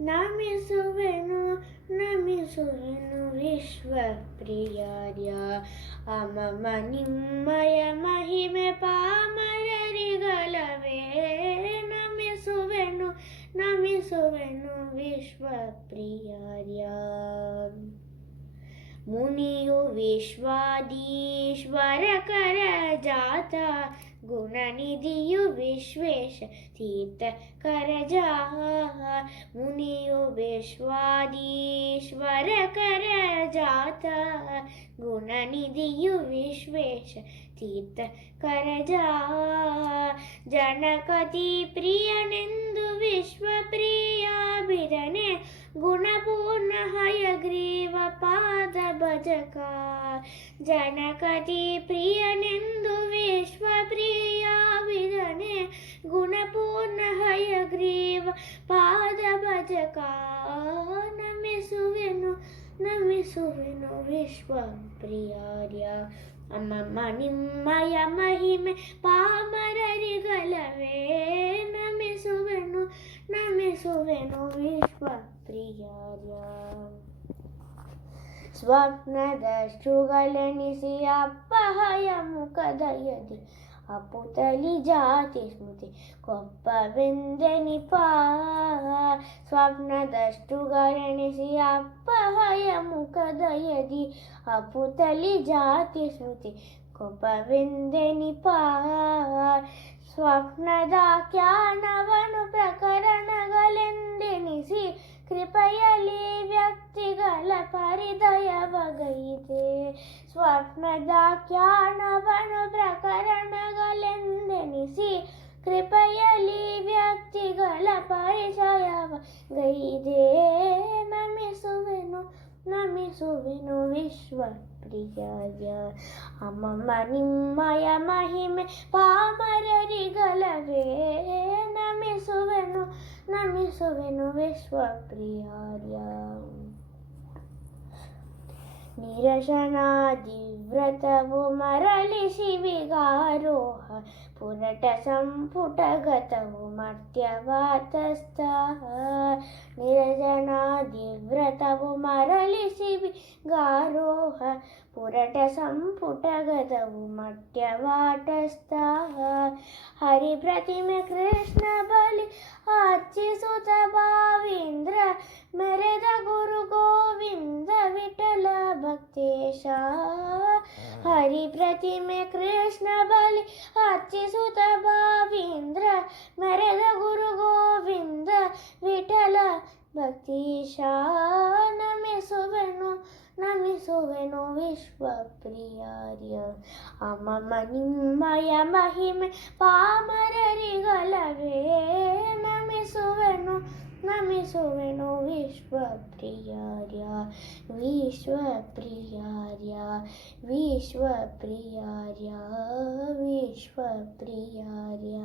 ನಮಿಸುವೆನು ನಮಿಸುವೆನು ವಿಶ್ವಪ್ರಿಯಾರ್ಯ. ಅಮಮ ನಿಮ್ಮಯ ಮಹಿಮೆ ಪಾಮರರಿಗಲವೇ. ನಮಿಸುವೆನು ನಮಿಸುವೆನು ವಿಶ್ವಪ್ರಿಯಾರ್ಯ. ಮುನಿಯು ವಿಶ್ವಾದೀಶ್ವರ ಕರ ಜಾತ, ಗುಣನಿಧಿಯು ವಿಶ್ವೇಶ ತೀರ್ಥ ಕರಜಾ. ಮುನಿಯು ವಿಶ್ವಾದೀಶ್ವರ ಕರ ಜಾತ, ಗುಣನಿಧಿಯು ವಿಶ್ವೇಶ ತೀರ್ಥ ಕರಜಾ. ಜನಕತಿ ಪ್ರಿಯನೆಂದು ವಿಶ್ವಪ್ರಿಯ ಬಿರನೆ, ಗುಣಪೂರ್ಣ ಹಯಗ್ರೀವ ಪಾದ ಭಜಕ. ಜನಕತಿ ಪ್ರಿಯನೆಂದು ವಿಶ್ವಪ್ರಿಯ ಬಿರನೆ, ಗುಣಪೂರ್ಣ ಹಯಗ್ರೀವ ಪಾದ ಭಜಕ. ನಮಿಸುವೆನು ನಮಿಸುವೆನು ವಿಶ್ವಪ್ರಿಯಾರ್ಯ. ಅಮ್ಮಮ್ಮ ನಿಮ್ಮಯ ಮಹಿಮೆ ಪಾಮರರಿಗಲವೇ. ನಮಿಸುವೆನು ನಮಿಸುವೆನು ವಿಶ್ವಪ್ರಿಯಾರ್ಯ. ಸ್ವಪ್ನದಷ್ಟುಗಳೆನಿಸಿ ಅಪ್ಪಹಯ ಮುಖದಯದಿ, ಅಪುತಲಿ ಜಾತಿ ಸ್ಮೃತಿ ಕೊಪ್ಪವೆಂದೆನಿಪ. ಸ್ವಪ್ನದಷ್ಟುಗಳೆನಿಸಿ ಅಪ್ಪಹಯ ಮುಖದಯದಿ, ಅಪುತಲಿ ಜಾತಿ ಸ್ಮೃತಿ ಕೊಪ್ಪವೆಂದೆನಿಪ. ಸ್ವಪ್ನದಾಖ್ಯಾನವನು ಪ್ರಕರಣಗಳೆಂದೆನಿಸಿ, ಕೃಪೆಯಲ್ಲಿ ವ್ಯಕ್ತಿಗಳ ಪರಿದಯವಗೈದೆ. ಸ್ವಪ್ನದಾಖ್ಯಾನವನು ಪ್ರಕರಣಗಳೆಂದೆನಿಸಿ, ಕೃಪೆಯಲ್ಲಿ ವ್ಯಕ್ತಿಗಳ ಪರಿಚಯವಗೈದೆ. ನಮಿಸುವೆನು ನಮಿಸುವೆನು ವಿಶ್ವಪ್ರಿಯಾರ್ಯ. ಅಮ್ಮಮ್ಮ ನಿಮ್ಮಯ ಮಹಿಮೆ ಪಾಮರರಿಗಲವೇ. ನಮಿಸುವೆನು ನಮಿಸುವೆನು ವಿಶ್ವಪ್ರಿಯಾರ್ಯ. ನಿರಶನಾದಿವ್ರತವು ಮರಳಿ ಶಿವಿಗಾರೋಹ, ಪುರಟ ಸಂಪುಟಗತವು ಮರ್ತ್ಯವಾತಸ್ಥ. ನಿರಶನಾದಿವ್ರತವು ಮರಳಿ ಶಿವಿಗಾರೋಹ, ಪುರಟ ಸಂಪುಟಗತವು ಮರ್ತ್ಯವಾತಸ್ಥ. ಹರಿಪ್ರತಿಮೆ ಕೃಷ್ಣ ಬಲಿ ಅರ್ಚಿಸುತ್ತ ಭಾವೀಂದ್ರ, ಮೆರೆದ ಗುರು ಗೋವಿಂದ ವಿಠಲ ಭಕ್ತೇಶ. ಹರಿಪ್ರತಿಮೆ ಕೃಷ್ಣ ಬಲಿ ಅರ್ಚಿಸುತ್ತ ಭಾವೀಂದ್ರ, ಮೆರೆದ ಗುರು ಗೋವಿಂದ ವಿಠಲ ಭಕ್ತೇಶ. ನಮಿಸುವೆನು ನಮಿಸುವೆನು ವಿಶ್ವಪ್ರಿಯಾರ್ಯ. ಅಮಮ ನಿಮ್ಮಯ ಮಹಿಮೆ ಪಾಮರರಿಗಲವೇ. ನಮಿಸುವೆನು ನಮಿಸುವೆನು ವಿಶ್ವಪ್ರಿಯಾರ್ಯ. ವಿಶ್ವಪ್ರಿಯಾರ್ಯ ವಿಶ್ವಪ್ರಿಯಾರ್ಯ ವಿಶ್ವಪ್ರಿಯಾರ್ಯ.